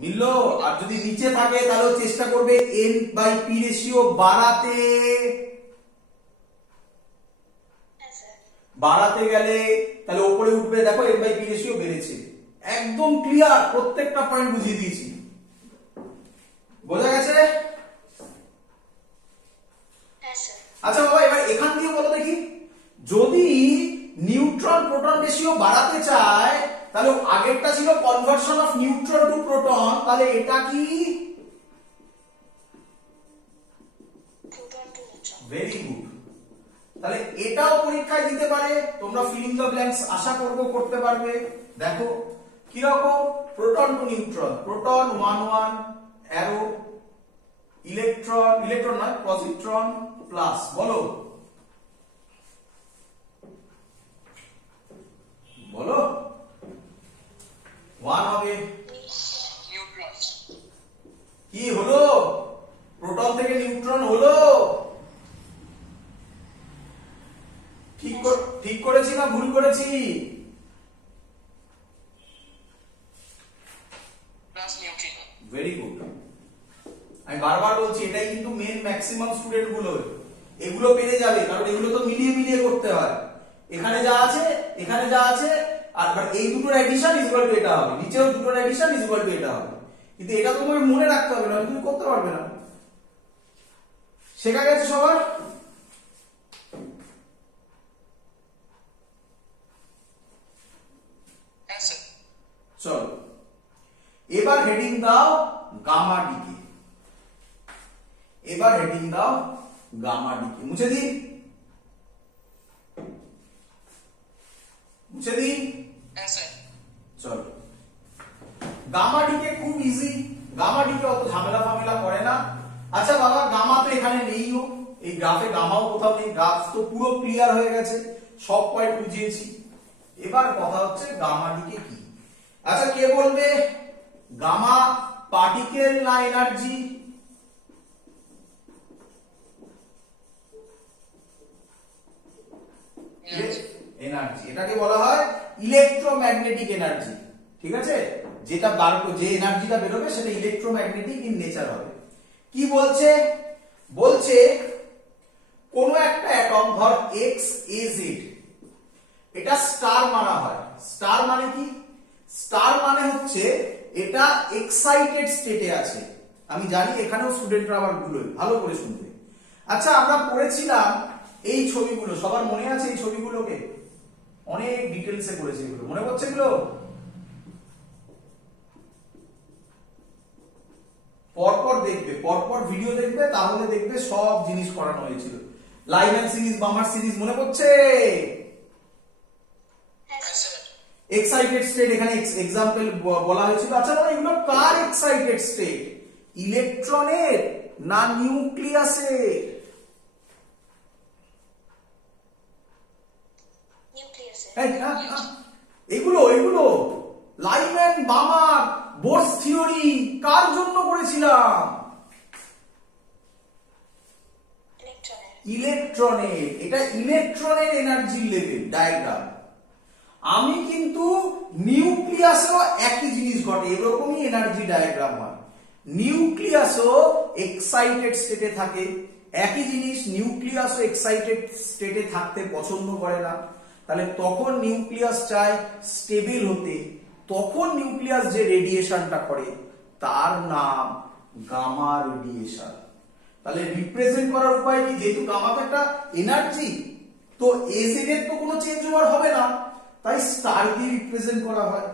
মিললো। আর যদি নিচে থাকে তাহলে চেষ্টা করবে n/p রেশিও বাড়াতে গেলে তাহলে উপরে উঠবে। দেখো n/p রেশিও বেড়েছে, একদম ক্লিয়ার, প্রত্যেকটা পয়েন্ট বুঝিয়ে দিয়েছি। বোঝা গেছে? আচ্ছা বাবা, এবার এখান দিয়ে বলো দেখি, যদি নিউট্রন প্রোটন রেশিও বাড়াতে চায় তাহলে আগেরটা ছিল conversion of neutron two proton, তাহলে এটা কি? Very good. তাহলে এটাও পরীক্ষায় দিতে পারে, তোমরা ফিলিং দ্য ব্ল্যাঙ্কস আশা করব করতে পারবে। দেখো কি রকম, proton to neutron, proton 1 1 arrow, electron নয় পজিট্রন প্লাস, বলো বলো 1 হবে। কি হলো? প্রোটন থেকে নিউট্রন হলো। ঠিক করেছি না ভুল করেছি? Very good. আমি বারবার বলছি, এটাই কিন্তু মেন ম্যাক্সিমাম স্টুডেন্ট গুলো এগুলো পেরে যাবে, কারণ এগুলো তো মিলিয়ে মিলিয়ে করতে হয়। এখানে যা আছে এখানে যা আছে, আর এই দুটোর অ্যাডিশন ইজ ইকুয়াল টু এটা হবে, নিচেও দুটোর অ্যাডিশন ইজ ইকুয়াল টু এটা হবে। কিন্তু এটা তোমাকে মনে রাখতে হবে, না তুমি করতে পারবে না। শেখা গেছে সবার? চলো এবার হেডিং দাও গামা ডিকে। এবার হেডিং দাও গামা ডিকে। মুছে দি, মুছে দি। চলো গামা ডিকে খুব ইজি, গামা ডিকে অত ঝামেলা ফামেলা করে না। আচ্ছা বাবা, গামা তো এখানে নেইও, এই গ্রাফে গামাও কোথাও নেই, গ্রাফ তো পুরো ক্লিয়ার হয়ে গেছে, সব পয়েন্ট বুঝিয়েছি। এবার কথা হচ্ছে গামা ডিকে কি। আচ্ছা কে বলবে গামা পার্টিকেল না এনার্জি? এনার্জি। এটাকে বলা হয় ইলেকট্রোম্যাগনেটিক এনার্জি। ঠিক আছে, যেটা যে এনার্জিটা বেরোবে সেটা ইলেকট্রোম্যাগনেটিক ইন নেচার হবে। কি বলছে? বলছে কোন একটা অ্যাটম, ধর এক্স এ জেড, এটা স্টার মানা হয়। স্টার মানে কি? স্টার মানে হচ্ছে এটা এক্সাইটেড স্টেটে আছে। আমি জানি এখানেও স্টুডেন্টরা আবার ভুল, ভালো করে শুনবে। আচ্ছা আমরা পড়েছিলাম এই ছবিগুলো, সবার মনে আছে এই ছবিগুলোকে? অনেক ডিটেলসে করেছে এগুলো, মনে পড়ছে এগুলো? পরপর দেখবে, পরপর ভিডিও দেখবে, তাহলে দেখবে সব জিনিস করানো হয়েছিল। লাইম্যান সিরিজ, বামার সিরিজ মনে পড়ছে? এক্সাইটেড স্টেট এখানে এক্সাম্পল বলা হয়েছিল। আচ্ছা মানে এগুলো কার এক্সাইটেড স্টেট? ইলেকট্রনের না নিউক্লিয়াসের? এগুলো এগুলো লাইম্যান, বামার, বোরস থিওরি কার জন্য করেছিলাম? ইলেকট্রনের। এটা ইলেকট্রনের এনার্জি লেভেল ডায়াগ্রাম। আমি কিন্তু নিউক্লিয়াসও একই জিনিস ঘটে, এরকমই এনার্জি ডায়াগ্রাম হয়। নিউক্লিয়াসও এক্সাইটেড স্টেটে থাকে, একই জিনিস। নিউক্লিয়াসও এক্সাইটেড স্টেটে থাকতে পছন্দ করে না, তাহলে তখন নিউক্লিয়াস চায় স্টেবল হতে। তখন নিউক্লিয়াস যে রেডিয়েশনটা করে তার নাম গামা রেডিয়েশন। তাহলে রিপ্রেজেন্ট করার উপায় কি? যেহেতু গামা তো একটা এনার্জি, তো এজেড এর তো কোনো চেঞ্জ ওভার হবে না, তাই স্টার দিয়ে রিপ্রেজেন্ট করা হয়।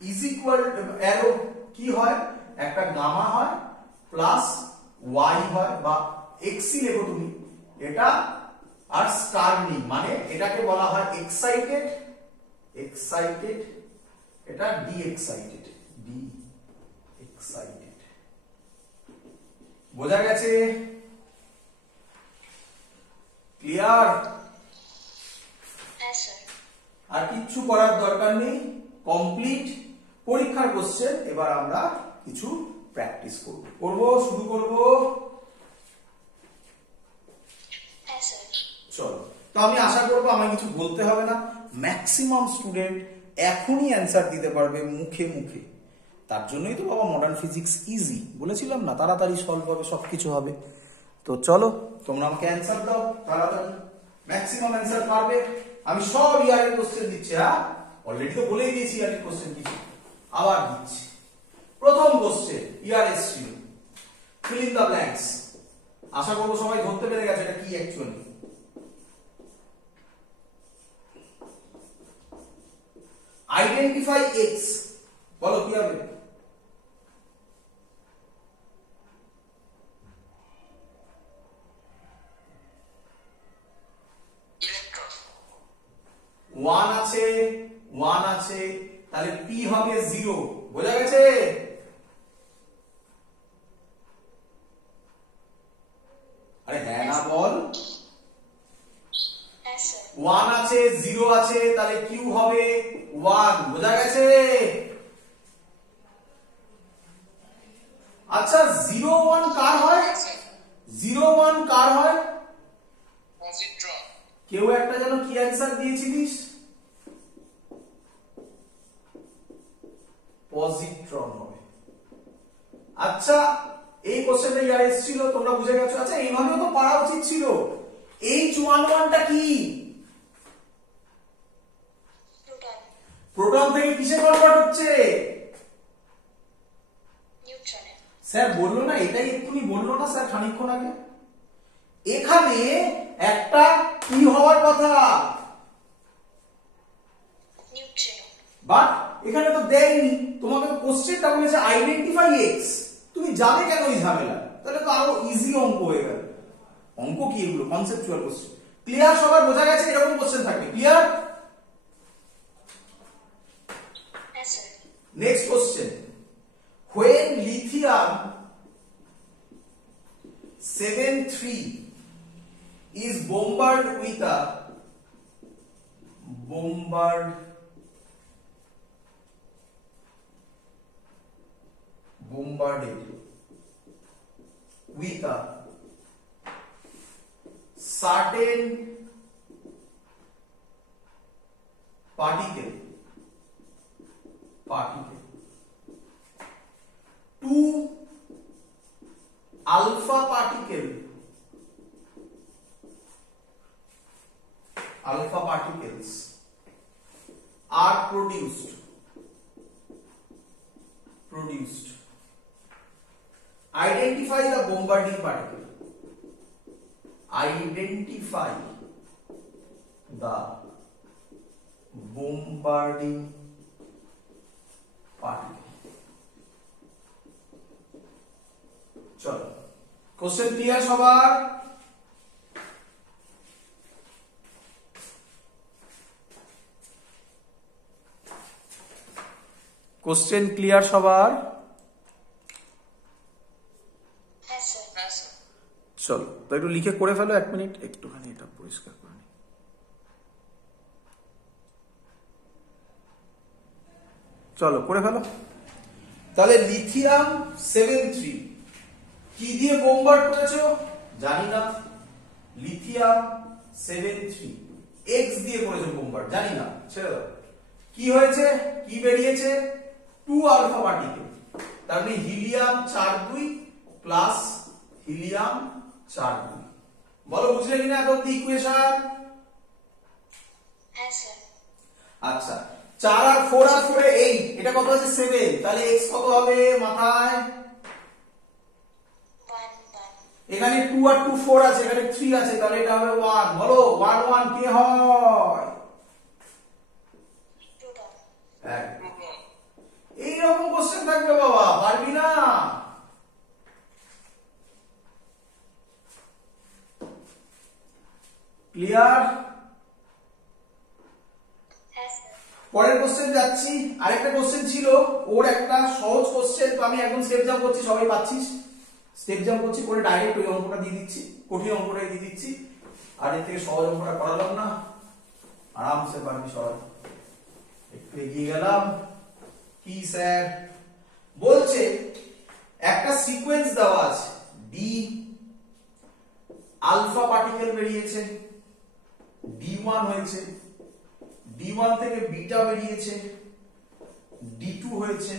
ইজ ইকুয়াল অ্যারো কি হয়? একটা গামা হয় প্লাস ওয়াই হয়, বা এক্সি লেখো তুমি এটা, আর স্টার নেই, মানে এটাকে বলা হয় এক্সাইটেড, এক্সাইটেড, এটা ডি এক্সাইটেড, ডি এক্সাইটেড। বোঝা গেছে? ক্লিয়ার? আর কিচ্ছু করার দরকার নেই, কমপ্লিট। পরীক্ষার কোশ্চেন এবার আমরা কিছু প্র্যাকটিস করব, শুরু করব। চলো, তো আমি আশা করবো আমায় কিছু বলতে হবে না, ম্যাক্সিমাম স্টুডেন্ট এখনই অ্যান্সার দিতে পারবে মুখে মুখে। তার জন্যই তো বাবা মডার্ন ফিজিক্স ইজি, বলেছিলাম না তাড়াতাড়ি সলভ হবে, সবকিছু হবে। তো চলো তোমরা আমাকে অ্যান্সার দাও তাড়াতাড়ি, ম্যাক্সিমাম অ্যান্সার পারবে। আমি সব ইয়ারের কোশ্চেন দিচ্ছি, হ্যাঁ অলরেডি তো বলেই দিয়েছি ইয়ারের কোশ্চেন কিছু, আবার দিচ্ছি। প্রথম কোশ্চেন ইয়ার এসছিল, ফিল ইন দ্য ব্ল্যাঙ্কস। আশা করবো সবাই ধরতে পেরে গেছে এটা কি অ্যাকচুয়ালি। আইডেন্টিফাই এক্স, বলো কি হবে? ওয়ান আছে, ওয়ান আছে, তাহলে পি হবে 0, বোঝা গেছে? আরে হ্যাঁ না বল। 1 আছে 0 আছে, তাহলে কিউ হবে 1, বোঝা গেছে? আচ্ছা 0 1 কার হয়? 0 1 কার হয়? পজিট্রন। কেউ একটা যেন কি অ্যান্সার দিয়েছিলিস? পজিট্রন হবে। আচ্ছা এই কোশ্চেনটা ইয়ার এসেছিল, তোমরা বুঝে গেছো। আচ্ছা এইভাবেও তো পারা উচিত ছিল। H11 টা কি? প্রোটন থেকে কিসে কনভার্ট হচ্ছে? নিউট্রনে। স্যার বললো না, এটাই এক্ষুনি বললো না স্যার খানিকক্ষণ আগে। এখানে একটা কি হওয়ার কথা? নিউট্রিনো। বাট এখানে তো দেয়নি, তোমাকে তো কোশ্চেনটা বলেছে আইডেন্টিফাই এক্স, তুমি যাবে কেন এই ঝামেলা? তাহলে তো আরো ইজি অঙ্ক হয়ে গেল। অঙ্ক কি এগুলো? Conceptual question. ক্লিয়ার? সবার বোঝা গেছে এরকম কোশ্চেন থাকবে। Clear? Next question. When lithium 7,3 is bombarded with a bombarded with a certain particle, two alpha particles are produced. Identify the bombarding particle. Identify the bombarding particle. চলো question clear সবার? Question clear সবার? চলো তো একটু লিখে করে ফেলো, 1 minute একটুখানি এটা পরিষ্কার করে নি। চলো করে ফেলো। তাহলে লিথিয়াম 7,3 কি দিয়ে বোম্বার্ড করেছো? জানি না। লিথিয়াম 7,3 এক্স দিয়ে করেছো বোম্বার্ড, জানি না, ছেড়ে দাও। কি হয়েছে? কি বেরিয়েছে? 2 আলফা পার্টিকেল। তার মানে হিলিয়াম 4,2 প্লাস হিলিয়াম 4,2। বলো বুঝলে কিনা এত অব্দি ইকুয়েশন? হ্যাঁ স্যার। আচ্ছা 4 আর 4 আর 4 এ 8, এটা কত আছে? 7। তাহলে এক্স কত হবে মাথায়? এখানে 2 আর 2 4 আছে, এখানে 3 আছে, তাহলে এটা হবে 1। বলো 1 1 কে হয়? এইরকম কোশ্চেন থাকবে বাবা, পারবি না? ক্লিয়ার? পরের কোশ্চেন যাচ্ছি। আরেকটা কোশ্চেন ছিল, ওর একটা সহজ কোশ্চেন, তো আমি একদম স্টেপ জাম্প করছি, সবাই পাচ্ছিস? স্টেপ জাম্প করছি করে ডাইরেক্ট ওই অঙ্কটা দিয়ে দিচ্ছি, কঠিন অঙ্কটাই দিয়ে দিচ্ছি। আর এর থেকে সহজ অঙ্কটা করালাম না, আরামসে পারবি সবাই। একটু এগিয়ে গেলাম। কি স্যার বলছে? একটা সিকোয়েন্স দেওয়া আছে, ডি আলফা পার্টিকেল বেরিয়েছে, D1 হয়েছে, D1 থেকে বিটা বেরিয়েছে, D2 হয়েছে,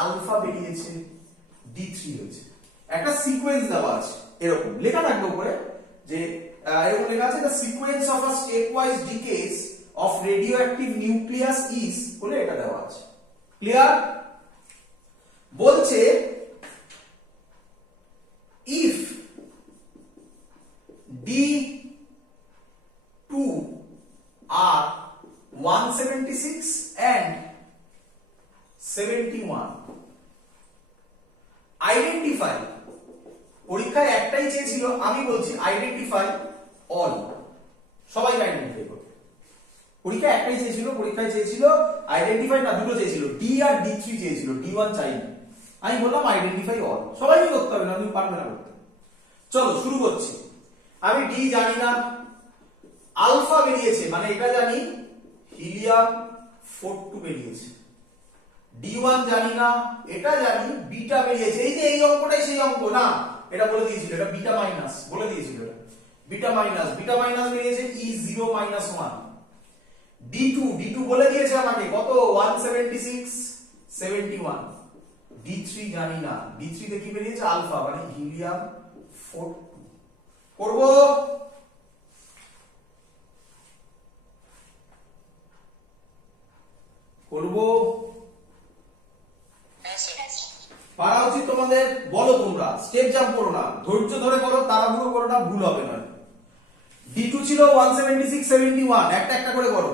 আলফা বেরিয়েছে, D3 হয়েছে। একটা সিকোয়েন্স দেওয়া আছে, এরকম লেখা থাকবে উপরে যে এরকম লেখা আছে the sequence of a stepwise decays of radioactive nucleus is বলে এটা দেওয়া আছে। ক্লিয়ার? বলছে if D2 are 176 and 71 identify, পরীক্ষায় একটাই চেয়েছিল, আমি বলছি আইডেন্টিফাই অল, সবাইকে আইডেন্টিফাই করতে। পরীক্ষায় একটাই চেয়েছিল, পরীক্ষায় চেয়েছিল আইডেন্টিফাই না, দুটো চেয়েছিল, ডি আর D3 চেয়েছিল, D1 চাইনি। আমি বললাম আইডেন্টিফাই অল, সবাইকে করতে হবে না, তুমি পারবে না করতে। চলো শুরু করছি। আমি ডি জানি না, আলফা বেরিয়েছে মানে এটা জানি হিলিয়াম 42 বেরিয়েছে। D1 জানি না, এটা জানি বিটা বেরিয়েছে। এই যে এই অঙ্কটাই সেই অঙ্ক না, এটা বলে দিয়েছিল, এটা বিটা মাইনাস বলে দিয়েছিল, এটা বিটা মাইনাস বেরিয়েছে E0 -1। D2 বলে দিয়েছে আমাকে কত 176 71। D3 জানি না, D3 তে কি বেরিয়েছে আলফা মানে হিলিয়াম 42। করব পারা উচিত তোমাদের, বলো তোমরা, স্টেপ জাম্প করো না, ধৈর্য ধরে করো, তাড়াহুড়ো করো না, ভুল হবে না। D2 ছিল 176 71, একটা একটা করে করো।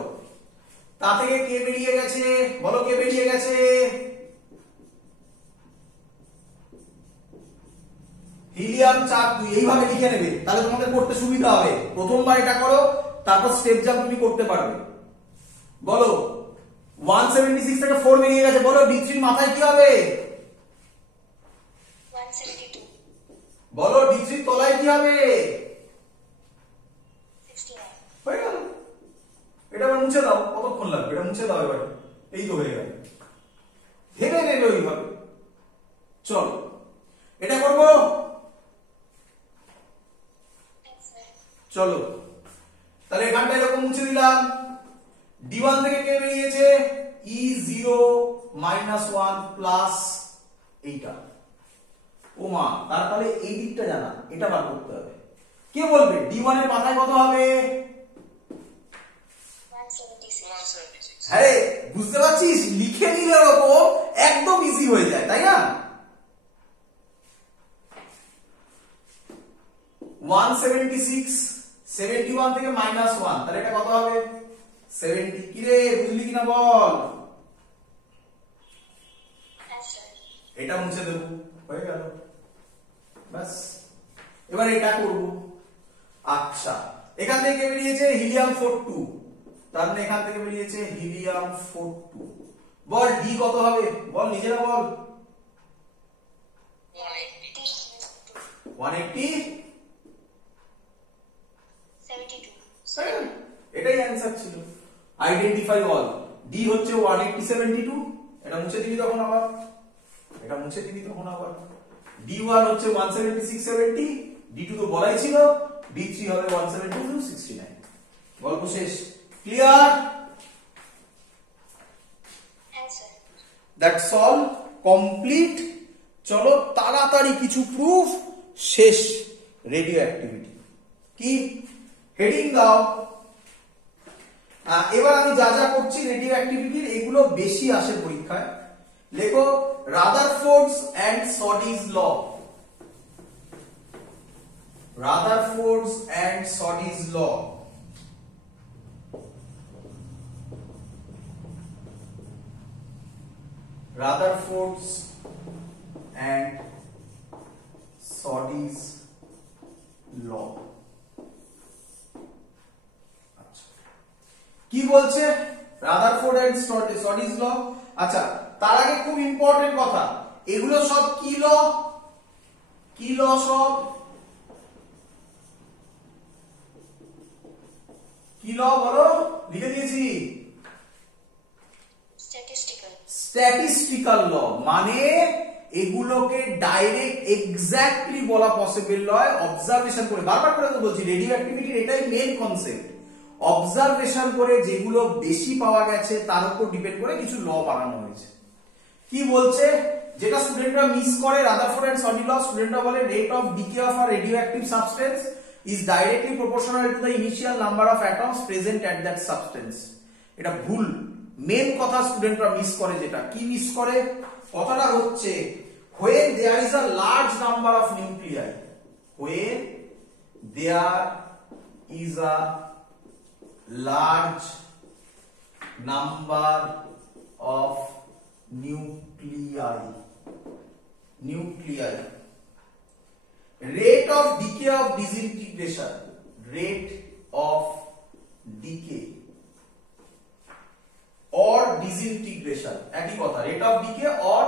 তা থেকে কে বেরিয়ে গেছে বলো, কে বেরিয়ে গেছে? হিলিয়াম 42। এইভাবে লিখে নেবে, তাহলে তোমাদের করতে সুবিধা হবে। প্রথমবার এটা করো, তারপর স্টেপ জাম্প তুমি করতে পারবে। বলো 176 থেকে 4 বেরিয়ে গেছে, বলো D3 মাথায় কি হবে? 172। বলো D3 তলায় কি হবে? 69। হয়ে গেল। এটা আবার মুছে দাও, কতক্ষণ লাগবে? এটা মুছে দাও এবারে। এই তো হয়ে গেল, ভেবে নেবে ওইভাবে। চলো এটা করব, চলো তাহলে এখানটা এরকম মুছে দিলাম। D1 থেকে কে বেরিয়েছে? E0 -1 প্লাস এইটা। ও মা, তার তাহলে এই দিকটা জানা, এটা বার করতে হবে। কে বলবে D1 এর মাথায় কত হবে? 176। আরে বুঝতে পারছিস, লিখে নিলে এরকম একদম ইজি হয়ে যায়, তাই না? 176 71 থেকে -1, তাহলে এটা কত হবে? 70। কি রে, বুঝলি কিনা বল? এটা মুছে দেব, হয়ে গেল, বাস। এবার এটা করব। আচ্ছা, এখান থেকে বেরিয়েছে হিলিয়াম 42, তার মানে এখান থেকে বেরিয়েছে হিলিয়াম 42। বল ডি কত হবে? বল নিজেরা বল। 180 72। এটাই অ্যানসার ছিল। Identify all. ডি হচ্ছে 180 72, এটা মুছে দিবি তখন আবার, এটা মুছে দিবি তখন আবার। D1 হচ্ছে 176 70, D2 তো বলাই ছিল, D3 হবে 172 69। গল্প শেষ। ক্লিয়ার? That's all, complete. চলো তাড়াতাড়ি কিছু প্রুফ শেষ। রেডিও অ্যাক্টিভিটি কি? হেডিং দাও। এবার আমি যা যা করছি রেডিও অ্যাক্টিভিটির, এগুলো বেশি আসে পরীক্ষায়। লেখো Rutherford's and Soddy's law. Rutherford's and Soddy's law. Rutherford's and Soddy's law. কি বলছে রাদারফোর্ড এন্ড সডিজ ল? আচ্ছা, তার আগে খুব ইম্পর্টেন্ট কথা, এগুলো সব কি ল? কি ল সব? কি ল বলো? লিখে দিয়েছি। স্ট্যাটিস্টিক্যাল ল, মানে এগুলোকে ডাইরেক্ট এক্স্যাক্টলি বলা পসিবল নয়, অবজারভেশন করে। বারবার করে তো বলছি, রেডিও অ্যাক্টিভিটির এটাই মেইন কনসেপ্ট। অবজারভেশন করে যেগুলো বেশি পাওয়া গেছে তার উপর ডিপেন্ড করে কিছু ল বানানো হয়েছে। কি বলছে, যেটা স্টুডেন্টরা মিস করে, রাদারফোর্ড এন্ড সডিলভ, স্টুডেন্টরা বলে rate of decay of a radioactive substance is directly proportional to the initial number of atoms present at that substance. এটা ভুল, মেন কথা স্টুডেন্টরা মিস করে। যেটা কি মিস করে, কথাটা হচ্ছে when there is a large number of nuclei, when there is a large number of nuclei, rate of decay of disintegration, rate of decay or disintegration, একই কথা, rate of decay or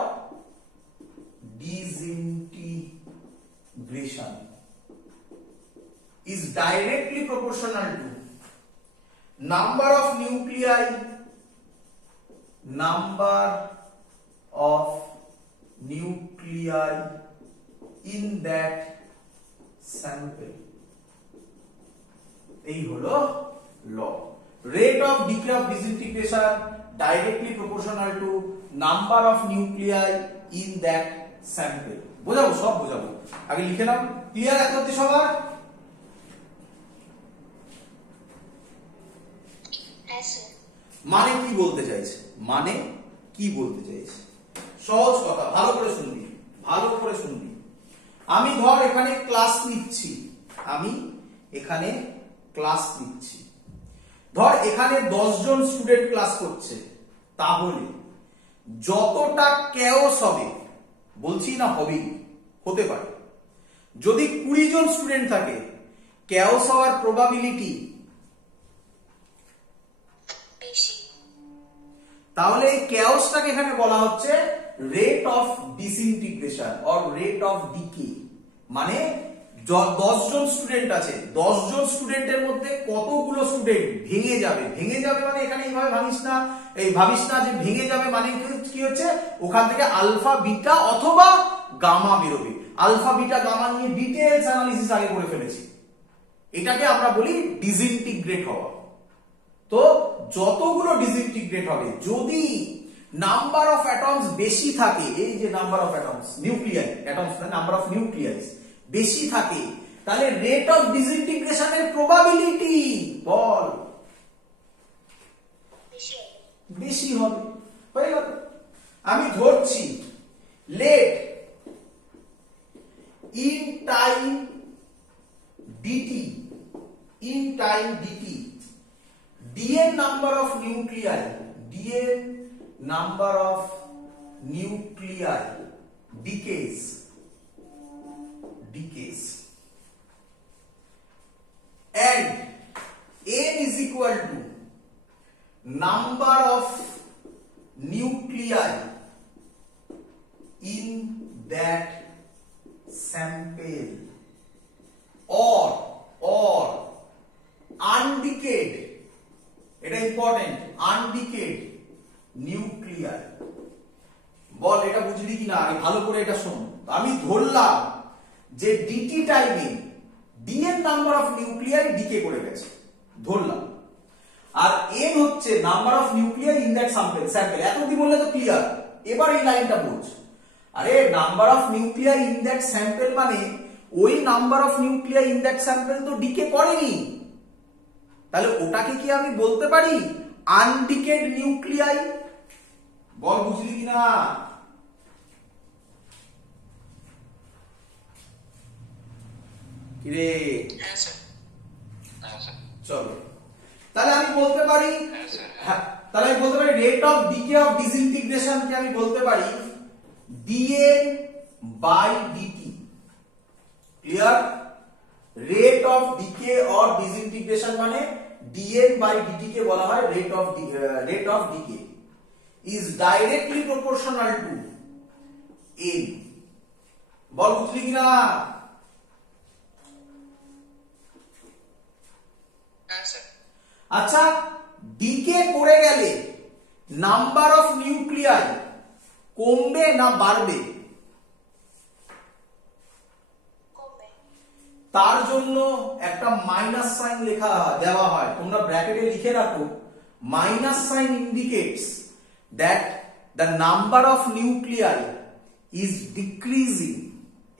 disintegration is directly proportional to number of nuclei in that sample. এই হলো ল। rate of decay of disintegration directly proportional to number of nuclei in that sample. বোঝাবো, সব বোঝাবো, আগে লিখে নাও। Clear এখন তো সবার? মানে কি বলতে চাইছে, মানে কি বলতে চাইছে, সহজ কথা, ভালো করে শুনবি, ভালো করে শুনবি। আমি ধর এখানে ক্লাস নিচ্ছি, আমি এখানে ক্লাস নিচ্ছি, ধর এখানে 10 জন স্টুডেন্ট ক্লাস করছে, তাহলে যতটা কেওস হবে, বলছি না হবে, হতে পারে, যদি 20 জন স্টুডেন্ট থাকে, কেওস হওয়ার প্রবাবিলিটি বেশি। তাহলে এই কেওসটাকে এখানে বলা হচ্ছে rate of disintegration or rate of decay. মানে 10 জন স্টুডেন্ট আছে, 10 জন স্টুডেন্টের মধ্যে কতগুলো স্টুডেন্ট ভেঙে যাবে, ভেঙে যাবে মানে এখানে এইভাবে ভাবিস না, এই ভাবিস না যে ভেঙে যাবে মানে কি হচ্ছে, ওখান থেকে আলফা বিটা অথবা গামা বেরোবে। আলফা বিটা গামা নিয়ে ডিটেইলস অ্যানালিসিস আগে করে ফেলেছি, এটাকে আমরা বলি ডিসইন্টিগ্রেট হওয়া। তো যতগুলো ডিসইন্টিগ্রেট হবে, যদি নাম্বার অফ অ্যাটমস বেশি থাকে, এই যে number of atoms, nuclei, atoms না, নাম্বার অফ নিউক্লিয়াস বেশি থাকে, তাহলে রেট অফ ডিসইন্টিগ্রেশনের প্রবাবিলিটি বল বেশি হবে। হয়ে গেল। আমি ধরছি let in time dt, in time dt, dn number of nuclei, dn number of nuclei decays and n is equal to number of nuclei in that sample or undecayed, এটা important, আনডিকেড nuclear. বল এটা বুঝলি কিনা, আগে ভালো করে এটা শোন। আমি ধরলাম যে ডিটি টাইমে dn number of nuclei decay করে গেছে, ধরলাম, আর এন হচ্ছে number of nuclei in that sample. এতদিন বললে তো ক্লিয়ার, এবার এই লাইনটা বুঝ। আরে number of nuclei in that sample মানে ওই number of nuclei in that sample তো ডিকে করেনি, তাহলে ওটাকে কি আমি বলতে পারি আনডিকেড নিউক্লিয়াই? বল বুঝলি কিনা? কিরে চলো, তাহলে আমি বলতে পারি, হ্যাঁ, তাহলে আমি বলতে পারি rate of decay of disintegration কে আমি বলতে পারি dn by DT. Clear? Rate of decay or disintegration মানে dn বাই dt কে বলা হয় rate of decay is directly proportional to n। বল বুঝলি কিনা? আচ্ছা, ডিকে করে গেলে নাম্বার অফ নিউক্লিয়াই কমবে না বাড়বে? তার জন্য একটা মাইনাস সাইন লেখা দেওয়া হয়, তোমরা ব্র্যাকেটে লিখে রাখো, minus sine indicates that the number of nuclei is decreasing,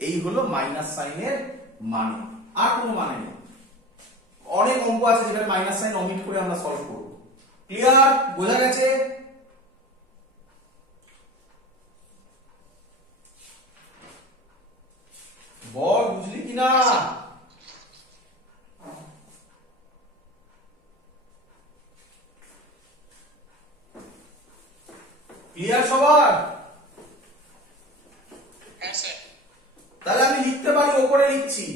এই হলো মাইনাস সাইনের মানে, আর কোনো মানে নেই। অনেক অঙ্ক আছে যেটা মাইনাস সাইন অমিট করে আমরা সলভ করব। ক্লিয়ার? বোঝা গেছে? বল, বুঝলি কিনা? ক্লিয়ার সবার? হ্যাঁ স্যার। তাহলে আমি লিখতে পারি, ওপরে লিখছি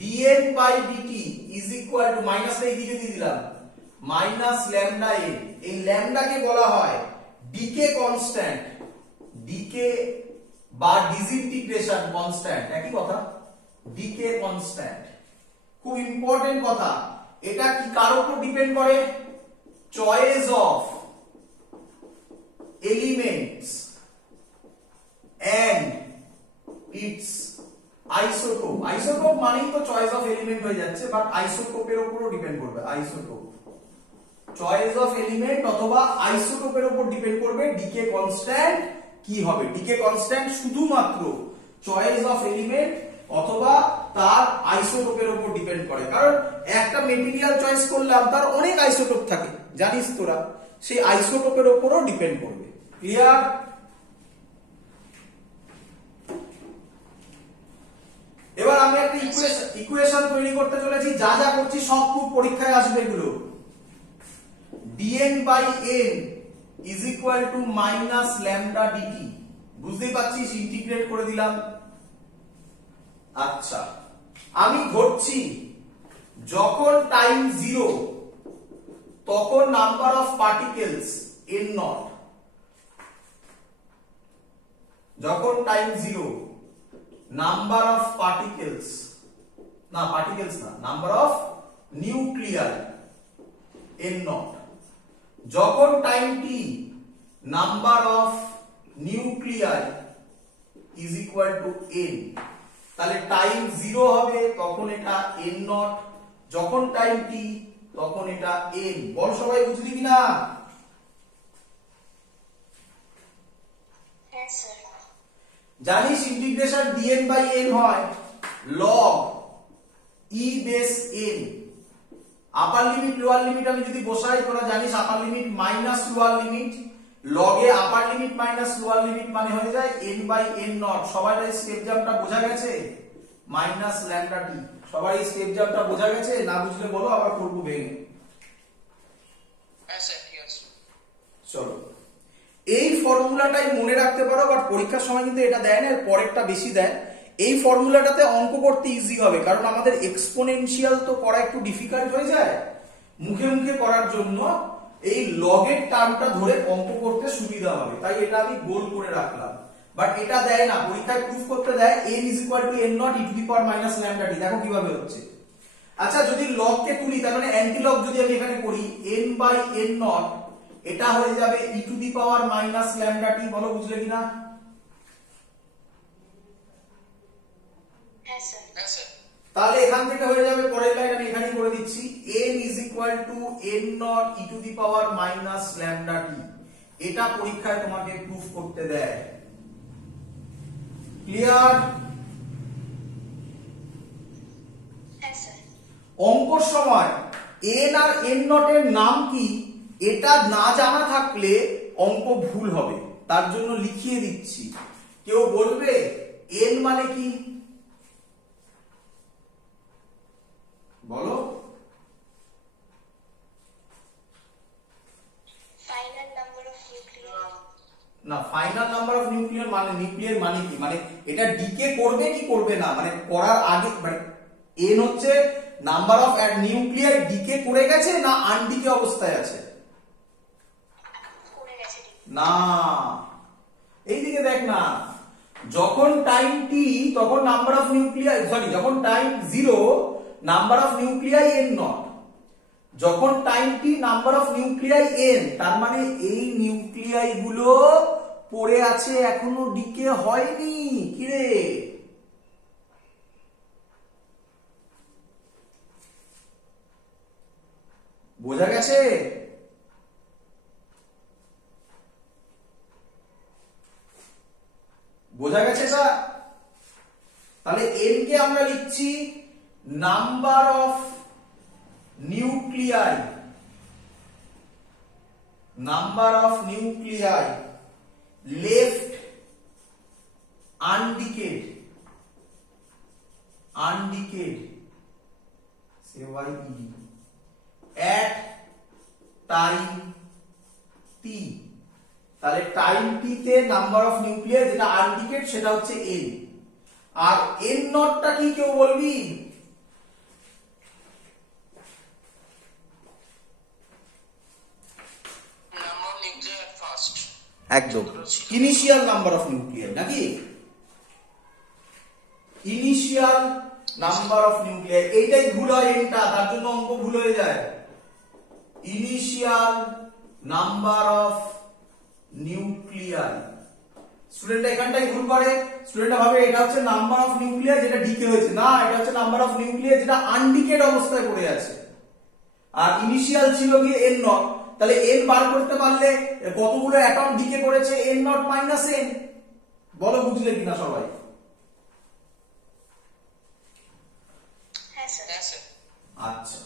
dn by dt is equal to, মাইনাসটা এইদিকে দিয়ে দিলাম, মাইনাস ল্যামডা n। এই ল্যামডাকে বলা হয় ডিকে কনস্ট্যান্ট, ডিকে বা ডিসইন্টিগ্রেশন কনস্ট্যান্ট, একই কথা, ডিকে কনস্ট্যান্ট। খুব ইম্পর্টেন্ট কথা, এটা কি কার উপর ডিপেন্ড করে? Choice of elements and its isotope. Isotope মানেই তো চয়েস অফ এলিমেন্ট হয়ে যাচ্ছে, বাট আইসোটোপের উপরও ডিপেন্ড করবে। আইসোটোপ, চয়েস অফ এলিমেন্ট অথবা আইসোটোপের উপর ডিপেন্ড করবে ডিকে কনস্ট্যান্ট কি হবে। ডিকে কনস্ট্যান্ট শুধুমাত্র চয়েস অফ এলিমেন্ট অথবা তার আইসোটোপের উপর ডিপেন্ড করে, কারণ একটা মেটেরিয়াল চয়েস করলাম তার অনেক আইসোটোপ থাকে, জানিস তোরা, সেই আইসোটোপের উপরও ডিপেন্ড করবে। ক্লিয়ার? এবার আমি একটা ইকুয়েশন তৈরি করতে চলেছি, যা যা করছি সব খুব পরীক্ষায় আসবে এগুলো। dn by n is equal to minus lambda dt, বুঝতেই পারছিস, ইন্টিগ্রেট করে দিলাম। আচ্ছা, আমি ধরছি যখন টাইম 0 তখন number of particles n naught, যখন টাইম 0 নাম্বার অফ পার্টিকেলস, না পার্টিকেলস না, number of nuclear n naught, যখন time t number of nuclear is equal to n, তাহলে টাইম 0 হবে তখন এটা n নট, যখন টাইম t তখন এটা n। বল সবাই বুঝলি কিনা? হ্যাঁ স্যার। জানিস ইন্টিগ্রেশন dn বাই n হয় log e base n। Upper limit lower limit আমি যদি বসাই, তোরা জানিস upper limit minus lower limit, লগে upper limit minus lower limit মানে হয়ে যায় n বাই n নট। সবাই এই স্টেপ জাম্পটা বোঝা গেছে? মাইনাস ল্যামডা t, সবাই এই স্টেপ জাম্পটা বোঝা গেছে? না বুঝলে বলো, আবার করব ভেঙে। হ্যাঁ স্যার, ঠিক আছে। চলো, এই ফর্মুলাটাই মনে রাখতে পারো, বাট পরীক্ষার সময় কিন্তু এটা দেয় না, এর পরেরটা বেশি দেয়। এই ফর্মুলাটাতে অঙ্ক করতে ইজি হবে, কারণ আমাদের এক্সপোনেনশিয়াল তো করা একটু ডিফিকাল্ট হয়ে যায়, মুখে মুখে করার জন্য এই লগের টার্মটা ধরে অঙ্ক করতে সুবিধা হবে, তাই এটা আমি গোল করে রাখলাম। বাট এটা দেয় না, পরীক্ষায় প্রুফ করতে দেয় n is equal to n not e to the power minus lambda t। দেখো কিভাবে হচ্ছে। আচ্ছা, যদি লগকে তুলি, তার মানে অ্যান্টি লগ যদি আমি এখানে করি, n বাই n নট এটা হয়ে যাবে e to the power minus lambda t। বলো বুঝলে কিনা? হ্যাঁ স্যার। হ্যাঁ স্যার। তাহলে এখান থেকে হয়ে যাবে, পরের লাইন আমি এখানেই করে দিচ্ছি, n is equal to n not e to the power minus lambda t। এটা পরীক্ষায় তোমাকে প্রুফ করতে দেয়। ক্লিয়ার? হ্যাঁ স্যার। অঙ্কর সময় n আর n নটের নাম কি এটা না জানা থাকলে অঙ্ক ভুল হবে, তার জন্য লিখিয়ে দিচ্ছি। কেউ বলবে n মানে কি? বলো। Final number of nuclear. না, ফাইনাল নাম্বার অফ নিউক্লিয়ার মানে, নিউক্লিয়ার মানে কি, মানে এটা ডিকে করবে কি করবে না, মানে করার আগে, মানে n হচ্ছে নাম্বার অফ নিউক্লিয়ার ডিকে করে গেছে না আনডিকে অবস্থায় আছে? করে গেছে। না, এইদিকে দেখ না, যখন টাইম t তখন নাম্বার অফ নিউক্লিয়ার, সরি, যখন time 0 number of nuclei n naught, যখন time t number of nuclei n, তার মানে এই নিউক্লিয়াই গুলো পড়ে আছে, এখনো ডিকে হয়নি। কিরে, বোঝা গেছে? বোঝা গেছে এটা? তাহলে n কে আমরা লিখছি number of nuclei, number of nuclei left undecayed, undecayed at time t। তাহলে টাইম t তে নাম্বার অফ নিউক্লিয়াস যেটা আনডিকেড সেটা হচ্ছে n। আর n নটটা কি কেউ বলবি? নাম্বার নিউক্লিয়ার ফার্স্ট, একদম ইনিশিয়াল নাম্বার অফ নিউক্লিয়ার নাকি? ইনিশিয়াল নাম্বার অফ নিউক্লিয়ার, এইটাই ভুল হয় এনটা, তার জন্য অঙ্ক ভুল হয়ে যায়। Initial number of nuclear, student এখানটাই ভুল করে। স্টুডেন্ট ভাবে এটা হচ্ছে নাম্বার অফ নিউক্লিয়ার যেটা ডিকে হয়েছে, না এটা হচ্ছে নাম্বার অফ নিউক্লিয়ার যেটা আনডিকেড অবস্থায় পড়ে আছে। আর ইনিশিয়াল ছিল গিয়ে এন নট, তাহলে এন বার করতে পারলে কতগুলো অ্যাটম ডিকে করেছে এন নট মাইনাস এন, বলো বুঝলে কিনা সবাই? হ্যাঁ স্যার। আচ্ছা,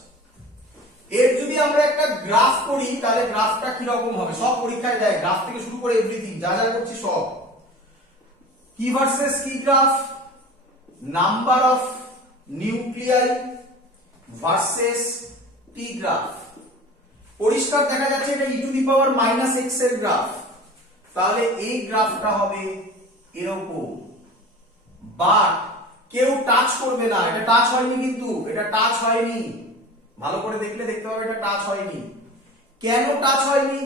এর যদি আমরা একটা গ্রাফ করি তাহলে গ্রাফটা কি রকম হবে? সব পরীক্ষায় দেয়, গ্রাফ থেকে শুরু করে এভরিথিং যা যা করছি সব। কি ভার্সেস কি graph? Number of nuclei versus T graph. পরিষ্কার দেখা যাচ্ছে এটা e to the power minus x এর গ্রাফ, তাহলে এই গ্রাফটা হবে এরকম। বাট কেউ টাচ করবে না, এটা টাচ হয়নি, কিন্তু এটা টাচ হয়নি, ভালো করে দেখলে দেখতে পাবে এটা টাচ হয়নি। কেন টাচ হয়নি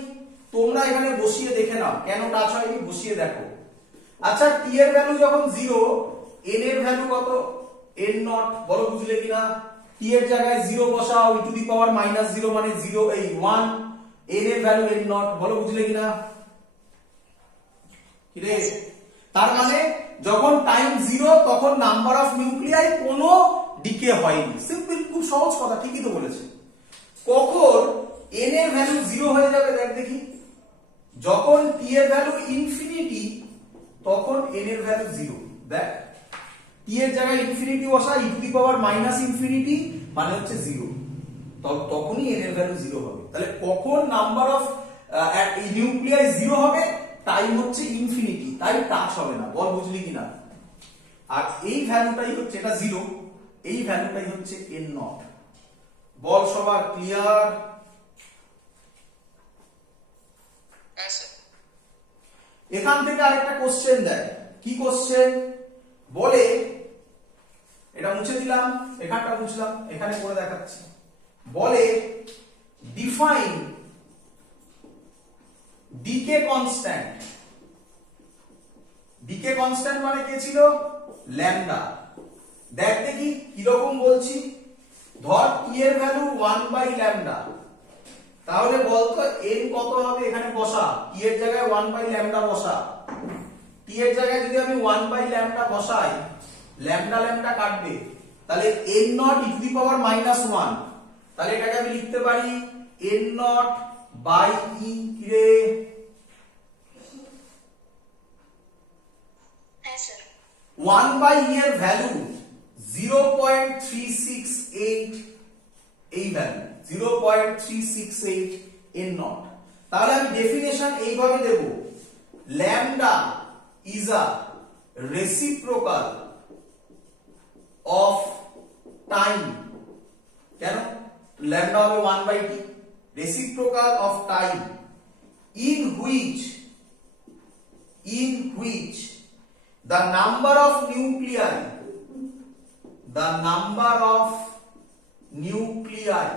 তোমরা এখানে বসিয়ে দেখে নাও, কেন টাচ হয়নি বসিয়ে দেখো। আচ্ছা, টি এর ভ্যালু যখন 0, n এর ভ্যালু কত? n নট, বলো বুঝলে কিনা? টি এর জায়গায় 0 বসাও, e to the power minus 0 মানে 0 এই 1, n এর ভ্যালু n নট, বলো বুঝলে কিনা? কি রে? তার মানে যখন টাইম 0 তখন নাম্বার অফ নিউক্লিয়াই কোনো ডিকে হয়নি। সিম্পল, খুব সহজ কথা, ঠিকই তো বলেছে। কখন n এর ভ্যালু 0 হয়ে যাবে দেখ দেখি? যখন t এর ভ্যালু ইনফিনিটি তখন n এর ভ্যালু 0। দেখ, t এর জায়গায় ইনফিনিটি বসা, e to the power minus infinity মানে হচ্ছে 0, তখনই n এর ভ্যালু 0 হবে। তাহলে কখন নাম্বার অফ নিউক্লিয়াই 0 হবে? টাইম হচ্ছে ইনফিনিটি, তাই টাচ হবে না, বল বুঝলি কিনা? আর এই ভ্যালুটাই হচ্ছে, এটা 0, এই ভ্যালুটাই হচ্ছে n নট। বল সবার ক্লিয়ার? হ্যাঁ স্যার। এখান থেকে আরেকটা কোশ্চেন দেয়। কি কোশ্চেন? বলে, এটা মুছে দিলাম, এখানটা মুছলাম, এখানে করে দেখাচ্ছি। বলে define decay constant. Decay constant মানে কে ছিল? ল্যামডা। দেখ দেখি কিরকম বলছি। ধর টি এর ভ্যালু 1 বাই ল্যামডা, তাহলে বলতো n কত হবে? এখানে বসা, টি এর জায়গায় 1 বাই ল্যামডা বসা। টি এর জায়গায় যদি আমি 1 বাই ল্যামডা বসাই, ল্যামডা ল্যামডা কাটবে, তাহলে n not e to the power minus 1, তাহলে এটাকে আমি লিখতে পারি n নট বাই e। কি রে? হ্যাঁ স্যার। 1 বাই e এর ভ্যালু 0.368, এই ভ্যালু 0.368 n নট। তাহলে আমি ডেফিনেশন এইভাবে দেব, lambda is a reciprocal of time. কেন? ল্যামডা হবে 1 by t, reciprocal of time in which the number of nuclei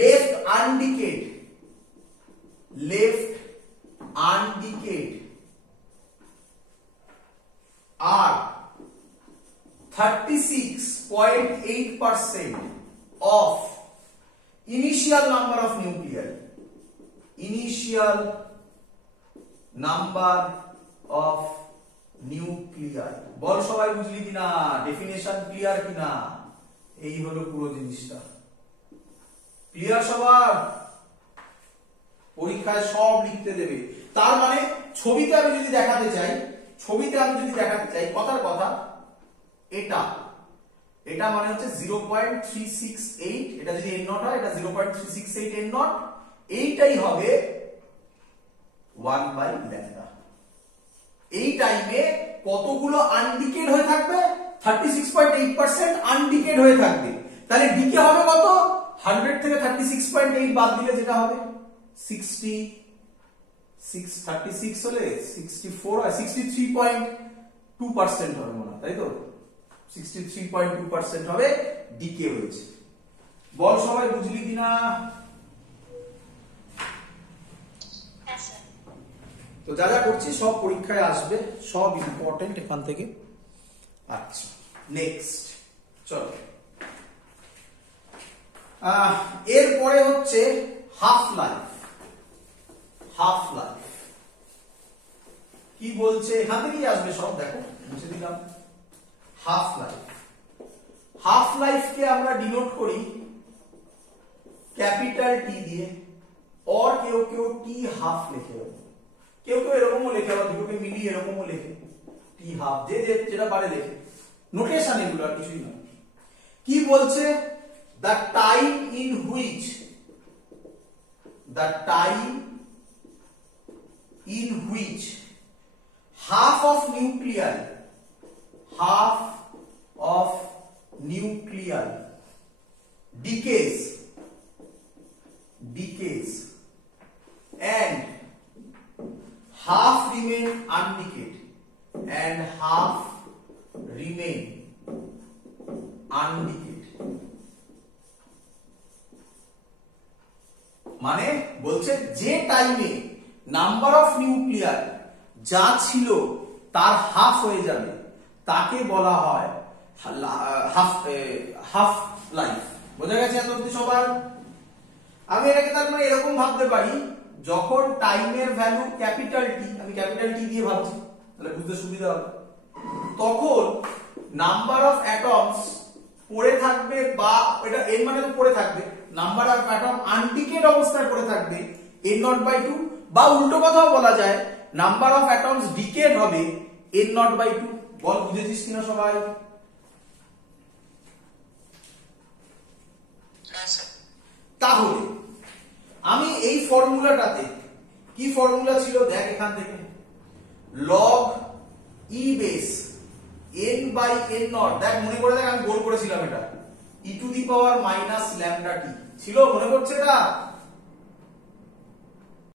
left undecayed are 36.8% of initial number of nuclei. Initial number of nuclear. বল সবাই বুঝলি কিনা? Definition clear কিনা? এই হলো পুরো জিনিসটা। ক্লিয়ার সবার? পরীক্ষায় সব লিখতে দেবে। তার মানে ছবিতে আমি যদি দেখাতে চাই, ছবিতে আমি যদি দেখাতে চাই, কথার কথা, এটা এটা মানে হচ্ছে 0.368, এটা যদি n নট হয়, এটা 0.368 n নট, এইটাই হবে 1/λ। এই টাইমে কতগুলো আনডিকেড হয়ে থাকবে? 36.8% আনডিকেড হয়ে থাকবে। তাহলে ডিকে হবে কত? 100 থেকে 36.8 বাদ দিলে যেটা হবে 36 হলে 64 হয়, 63.2% হবে মনে হয়, তাই তো? 63.2% হবে, ডিকে হয়েছে। বল সবাই বুঝলি কিনা? তো যা যা করছি সব পরীক্ষায় আসবে, সব ইম্পর্টেন্ট এখান থেকে। আচ্ছা, নেক্সট চলো। এরপরে হচ্ছে হাফ লাইফ। হাফ লাইফ কি বলছে? এখান থেকেই আসবে সব, দেখো মুছে দিলাম। হাফ লাইফ, হাফ লাইফকে আমরা ডিনোট করি ক্যাপিটাল টি দিয়ে, और কেউ কেউ টি হাফ লিখে, কেউ কেউ এরকমও লেখে, আবার দুটোকে মিলিয়ে এরকমও লেখে, টি হাফ, যে যেটা পারে লেখে। নোটেশন এগুলো, আর কিছুই না। কি বলছে? the time in which half of nuclei decays and half remain undecayed and half remain undecayed। মানে বলছে যে টাইমে নাম্বার অফ নিউক্লিয়ার যা ছিল তার হাফ হয়ে যাবে, তাকে বলা হয় হাফ লাইফ। বোঝা গেছে এত অবধি সবার? আমি এটাকে তার মানে এরকম ভাবতে পারি, যখন টাইমের ভ্যালু ক্যাপিটাল টি, আমি ক্যাপিটাল টি দিয়ে ভাবছি তাহলে বুঝতে সুবিধা হবে, তখন নাম্বার অফ অ্যাটমস পড়ে থাকবে, বা এটা n মানে তো পড়ে থাকবে, নাম্বার অফ অ্যাটম আনডিকেড অবস্থায় পড়ে থাকবে n0/2, বা উল্টো কথাও বলা যায় নাম্বার অফ অ্যাটমস ডিকেড হবে n0/2। বল বুঝেছিস কিনা সবাই? তাহলে আমি এই ফর্মুলাটাতে, কি ফর্মুলা ছিল দেখ এখান থেকে, log e বেস n/n0, দেখ মনে করে দেখ, আমি গোল করেছিলাম এটা, e to the power minus lambda T ছিল, মনে করছে এটা?